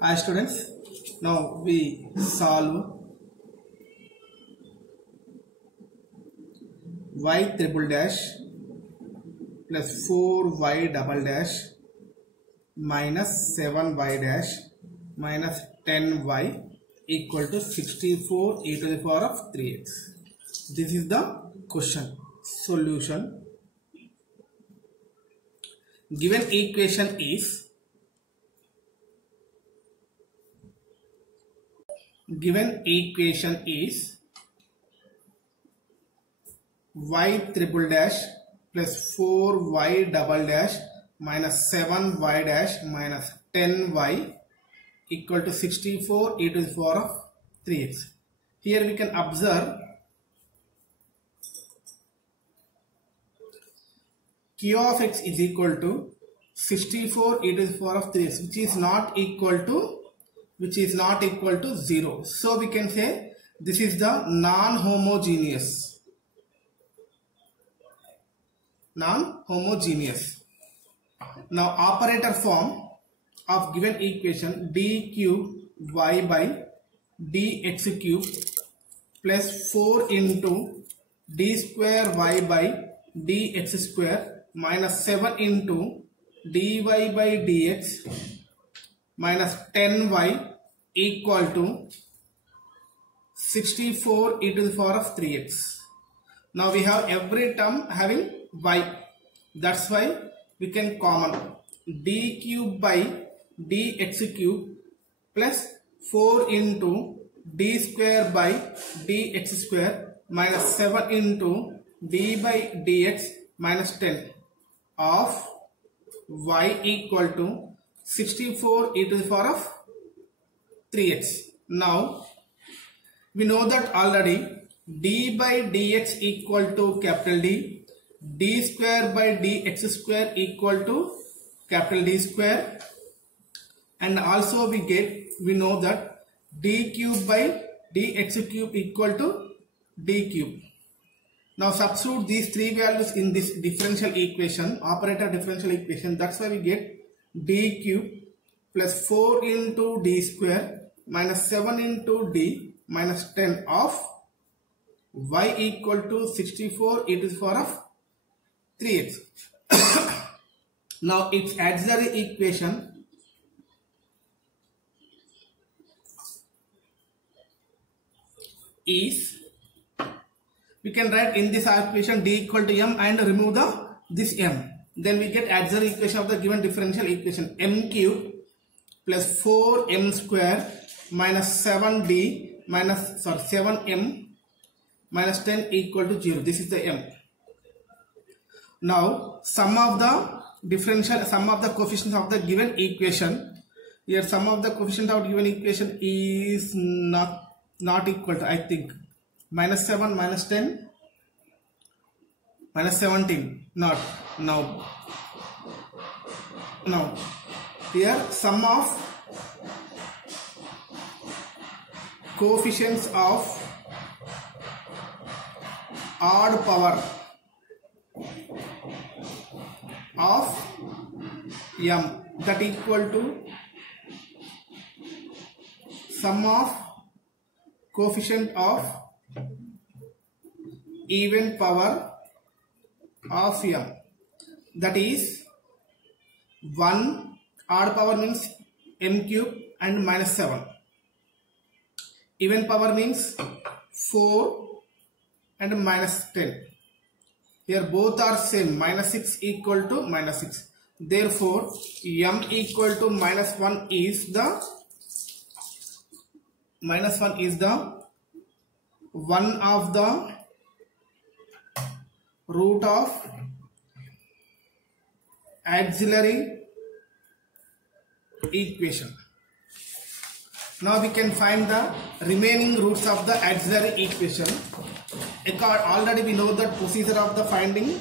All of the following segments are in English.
Hi students, now we solve y triple dash plus 4y double dash minus 7y dash minus 10y equal to 64 e to the power of 3x. This is the question. Solution. Given equation is y triple dash plus 4y double dash minus 7y dash minus 10y equal to 64 e to the power of 3x. Here we can observe q of x is equal to 64 e to the power of 3x, which is not equal to 0. So we can say this is the non-homogeneous. Now operator form of given equation d cube y by dx cube plus 4 into d square y by dx square minus 7 into dy by dx minus 10y equal to 64 e to the power of 3x. Now we have every term having y. That's why we can common d cube by dx cube plus 4 into d square by dx square minus 7 into d by dx minus 10 of y equal to 64 e to the power of 3x. Now we know that already d by dx equal to capital D, d square by dx square equal to capital D square, and also we know that d cube by dx cube equal to d cube. Now substitute these three values in this differential equation, operator differential equation. That's why we get d cube plus 4 into d square minus 7 into d minus 10 of y equal to 64 e to the power of 3x. Now its auxiliary equation is, we can write in this equation d equal to m and remove this m. Then we get auxiliary equation of the given differential equation, m cube plus 4m square minus 7d minus 7m minus 10 equal to 0. This is the m. Now sum of the coefficients of the given equation. Here sum of the coefficient of given equation is not equal to, I think, minus 7 minus 10 minus 17. Not now. Now here sum of coefficients of odd power of m, that equal to sum of coefficient of even power of m, that is 1. Odd power means m cube and minus 7. Even power means 4 and minus 10. Here both are same, minus 6 equal to minus 6. Therefore m equal to minus 1 is the one of the root of auxiliary equation. Now we can find the remaining roots of the auxiliary equation. Already we know that procedure of the finding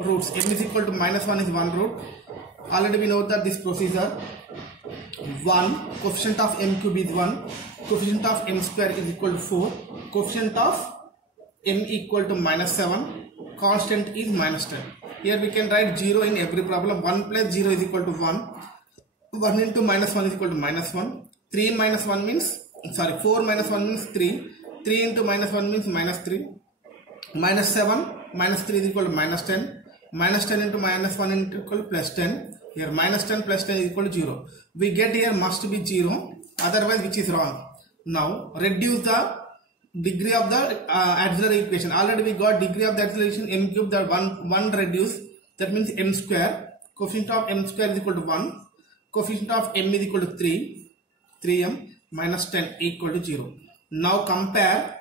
roots. M is equal to minus 1 is one root. Already we know that this procedure 1, coefficient of m cube is 1, coefficient of m square is equal to 4, coefficient of m equal to minus 7, constant is minus 10. Here we can write 0 in every problem. 1 plus 0 is equal to 1. 1 into minus 1 is equal to minus 1. 3 minus 1 means, sorry, 4 minus 1 means 3. 3 into minus 1 means minus 3. Minus 7 minus 3 is equal to minus 10. Minus 10 into minus 1 is equal to plus 10. Here minus 10 plus 10 is equal to 0. We get here must be 0. Otherwise, which is wrong. Now, reduce the degree of the auxiliary equation. Already we got degree of the auxiliary equation m cube, that 1 reduce. That means m square. Coefficient of m square is equal to 1. Coefficient of m is equal to 3. 3m minus 10 equal to 0. Now compare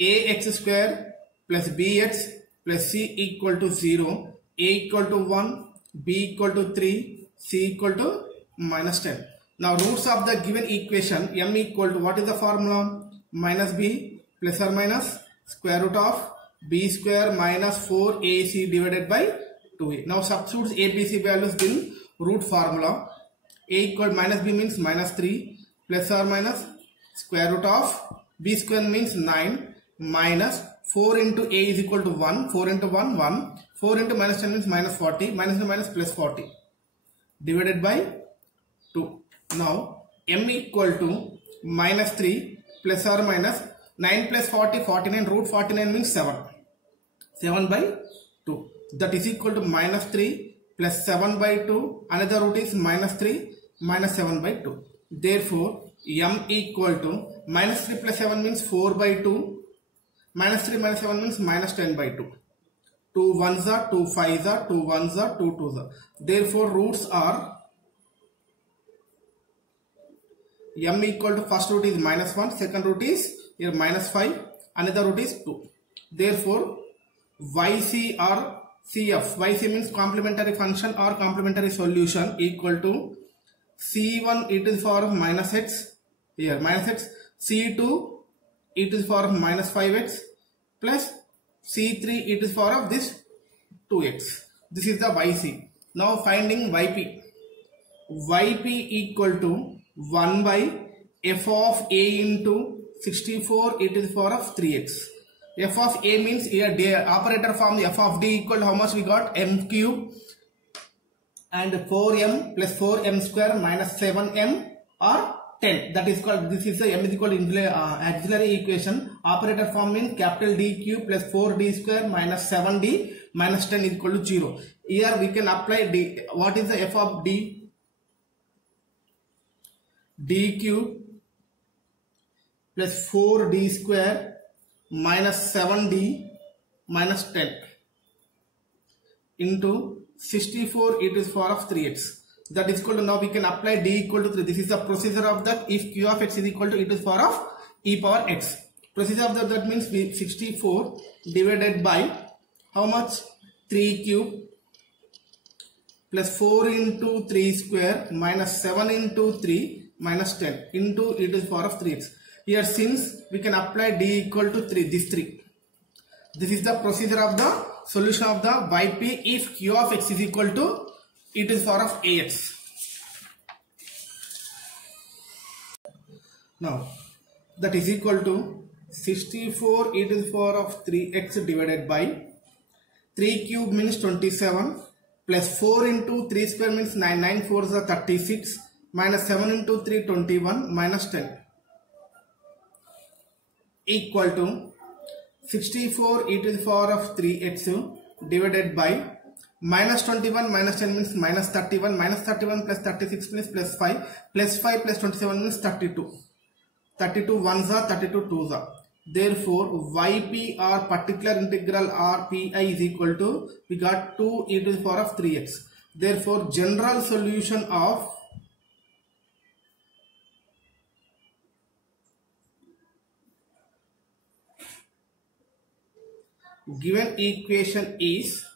ax square plus bx plus c equal to 0. A equal to 1. B equal to 3. C equal to minus 10. Now roots of the given equation m equal to, what is the formula? Minus b plus or minus square root of b square minus 4ac divided by 2a. Now substitute abc values in root formula. A equal to minus b means minus 3 plus or minus square root of b square means 9 minus 4 into a is equal to 1. 4 into 1 1. 4 into minus 10 means minus 40. Minus into minus plus 40 divided by 2. Now m equal to minus 3 plus or minus 9 plus 40 49. Root 49 means 7. 7 by 2. That is equal to minus 3 plus 7 by 2. Another root is minus 3 minus 7 by 2. Therefore m equal to minus 3 plus 7 means 4 by 2. Minus 3 minus 7 means minus 10 by 2. 2 1s are 2 5s are 2 1s are 2 2s are. Therefore roots are m equal to, first root is minus 1, second root is here minus 5, another root is 2. Therefore yc or cf, yc means complementary function or complementary solution, equal to c1 e to the power of minus x, here minus x, c2 e to the power of minus 5x plus c3 e to the power of this 2x. This is the yc. Now finding yp. Yp equal to 1 by f of a into 64 e to the power of 3x. F of a means here operator form f of d equal to how much we got? M cube and 4m plus 4m square minus 7m or 10. That is called, this is the m is equal to auxiliary equation. Operator form means capital D cube plus 4d square minus 7d minus 10 is equal to 0. Here we can apply d. What is the f of d? D cube plus 4d square minus 7d minus 10 into 64 e to the power of 3x. That is equal to, now we can apply d equal to 3. This is the procedure of that if q of x is equal to e to the power of e power x. Procedure of that means 64 divided by how much? 3 cube plus 4 into 3 square minus 7 into 3 minus 10 into e to the power of 3x. Here since we can apply d equal to 3, this 3. This is the procedure of the solution of the yp if q of x is equal to e to the power of ax. Now that is equal to 64 e to the power of 3x divided by 3 cube means 27 plus 4 into 3 square means 9. 9 4s are 36 minus 7 into 3 21 minus 10 equal to 64 e to the power of 3x divided by minus 21 minus 10 means minus 31, minus 31 plus 36 means plus 5, plus 5 plus 27 means 32. 32 1s are 32 2s are. Therefore yp or particular integral or pi is equal to, we got 2 e to the power of 3x. Therefore general solution of given equation is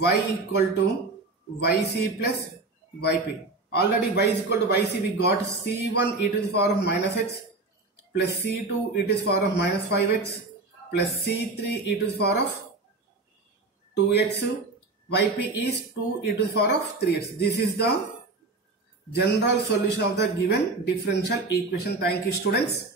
y equal to yc plus yp. Already y is equal to yc, we got c1 e to the power of minus x plus c2 e to the power of minus 5x plus c3 e to the power of 2x. Yp is 2 e to the power of 3x. This is the general solution of the given differential equation. Thank you students.